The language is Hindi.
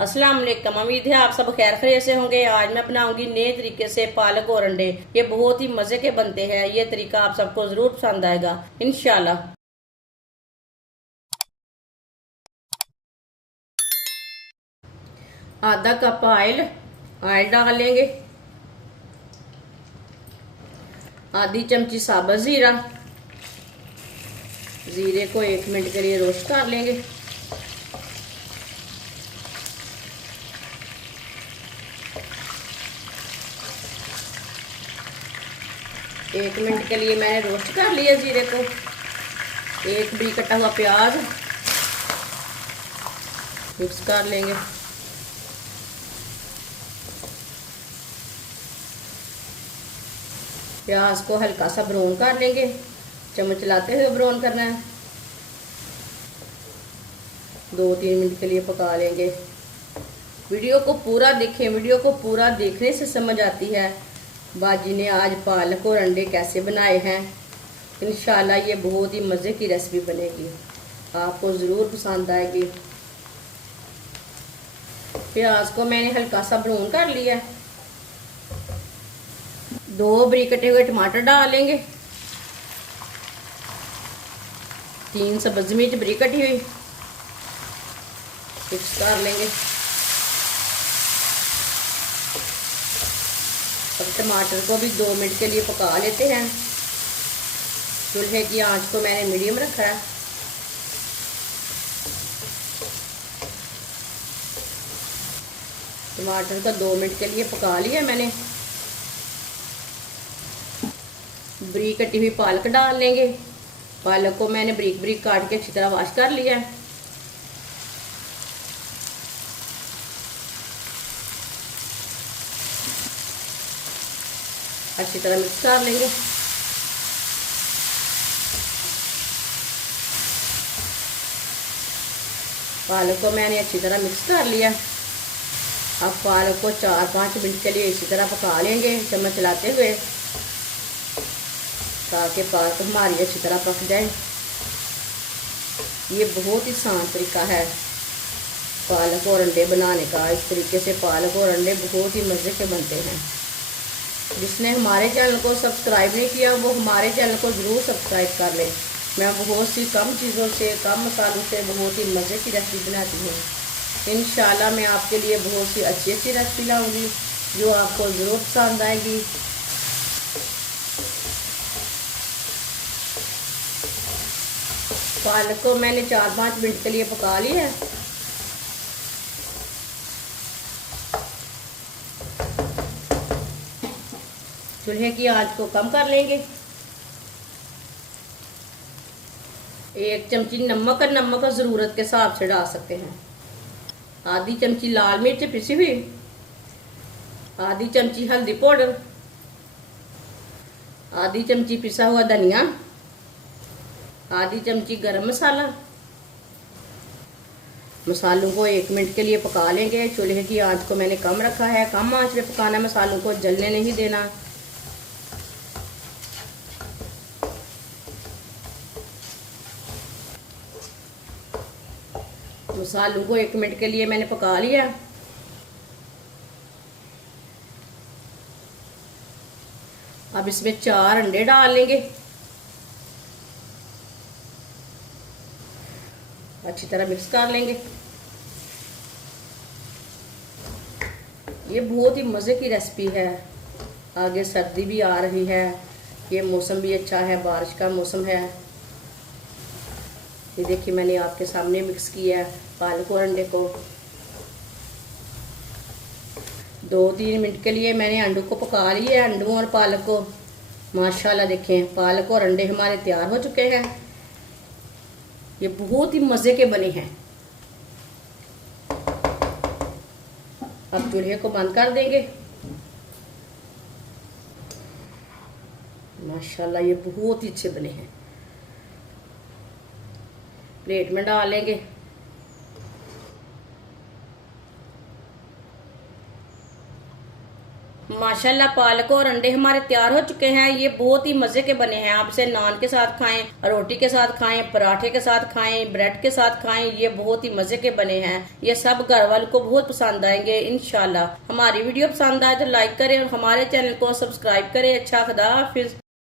अस्सलाम वालेकुम। उम्मीद है आप सब खैर खैरियत से होंगे। आज मैं बनाऊंगी नए तरीके से पालक और अंडे। ये बहुत ही मजे के बनते हैं। ये तरीका आप सबको जरूर पसंद आएगा इंशाल्लाह। आधा कप ऑयल डाल लेंगे। आधी चमची साबुत जीरा। जीरे को 1 मिनट के लिए रोस्ट कर लेंगे। एक मिनट के लिए मैंने रोस्ट कर लिया जीरे को। एक बड़ी कटा हुआ प्याज मिक्स कर लेंगे। प्याज को हल्का सा ब्राउन कर लेंगे। चम्मच चलाते हुए ब्राउन करना है। 2-3 मिनट के लिए पका लेंगे। वीडियो को पूरा देखें। वीडियो को पूरा देखने से समझ आती है बाजी ने आज पालक और अंडे कैसे बनाए हैं। इंशाल्लाह ये बहुत ही मज़े की रेसिपी बनेगी, आपको ज़रूर पसंद आएगी। प्याज को मैंने हल्का सा ब्राउन कर लिया है। 2 बारीक कटे हुए टमाटर डाल लेंगे। 3 सब्ज़ मिर्च बारीक कटी हुई मिक्स कर लेंगे। अब टमाटर को भी 2 मिनट के लिए पका लेते हैं। चूल्हे की आंच को मैंने मीडियम रखा है। टमाटर को 2 मिनट के लिए पका लिया मैंने। बारीक कटी हुई पालक डाल लेंगे। पालक को मैंने बारीक बारीक काट के अच्छी तरह वॉश कर लिया है। अच्छी तरह मिक्स कर लेंगे। पालक को मैंने अच्छी तरह मिक्स कर लिया। अब पालक को 4-5 मिनट के लिए इसी तरह पका लेंगे चम्मच चलाते हुए, ताकि पालक हमारी अच्छी तरह पक जाए। ये बहुत ही आसान तरीका है पालक और अंडे बनाने का। इस तरीके से पालक और अंडे बहुत ही मज़े के बनते हैं। जिसने हमारे चैनल को सब्सक्राइब नहीं किया वो हमारे चैनल को ज़रूर सब्सक्राइब कर ले। मैं बहुत सी कम चीज़ों से, कम मसालों से बहुत ही मज़े की रेसिपी बनाती हूँ। इंशाल्लाह मैं आपके लिए बहुत सी अच्छी अच्छी रेसिपी लाऊंगी जो आपको ज़रूर पसंद आएगी। पालक को मैंने 4-5 मिनट के लिए पका लिया है। चूल्हे की आंच को कम कर लेंगे। 1 चमची नमक ज़रूरत के हिसाब से डाल सकते हैं। आधी चमची लाल मिर्च पिसी हुई। आधी चमची हल्दी पाउडर। आधी चमची पिसा हुआ धनिया। आधी चमची गरम मसाला। मसालों को 1 मिनट के लिए पका लेंगे। चूल्हे की आंच को मैंने कम रखा है। कम आंच पे पकाना, मसालों को जलने नहीं देना। मसालों को 1 मिनट के लिए मैंने पका लिया। अब इसमें 4 अंडे डाल लेंगे। अच्छी तरह मिक्स कर लेंगे। ये बहुत ही मज़े की रेसिपी है। आगे सर्दी भी आ रही है, ये मौसम भी अच्छा है, बारिश का मौसम है। ये देखिए मैंने आपके सामने मिक्स किया है पालक और अंडे को। 2-3 मिनट के लिए मैंने अंडों को पका लिया है, अंडों और पालक को। माशाल्लाह देखें पालक और अंडे हमारे तैयार हो चुके हैं। ये बहुत ही मज़े के बने हैं। अब चूल्हे को बंद कर देंगे। माशाल्लाह ये बहुत ही अच्छे बने हैं। प्लेट में डाल लेंगे। माशाल्लाह पालक और अंडे हमारे तैयार हो चुके हैं। ये बहुत ही मजे के बने हैं। आप इसे नान के साथ खाएं, रोटी के साथ खाएं, पराठे के साथ खाएं, ब्रेड के साथ खाएं। ये बहुत ही मजे के बने हैं। ये सब घर वालों को बहुत पसंद आएंगे इंशाल्लाह। हमारी वीडियो पसंद आए तो लाइक करें और हमारे चैनल को सब्सक्राइब करें। अच्छा खुदा हाफिज।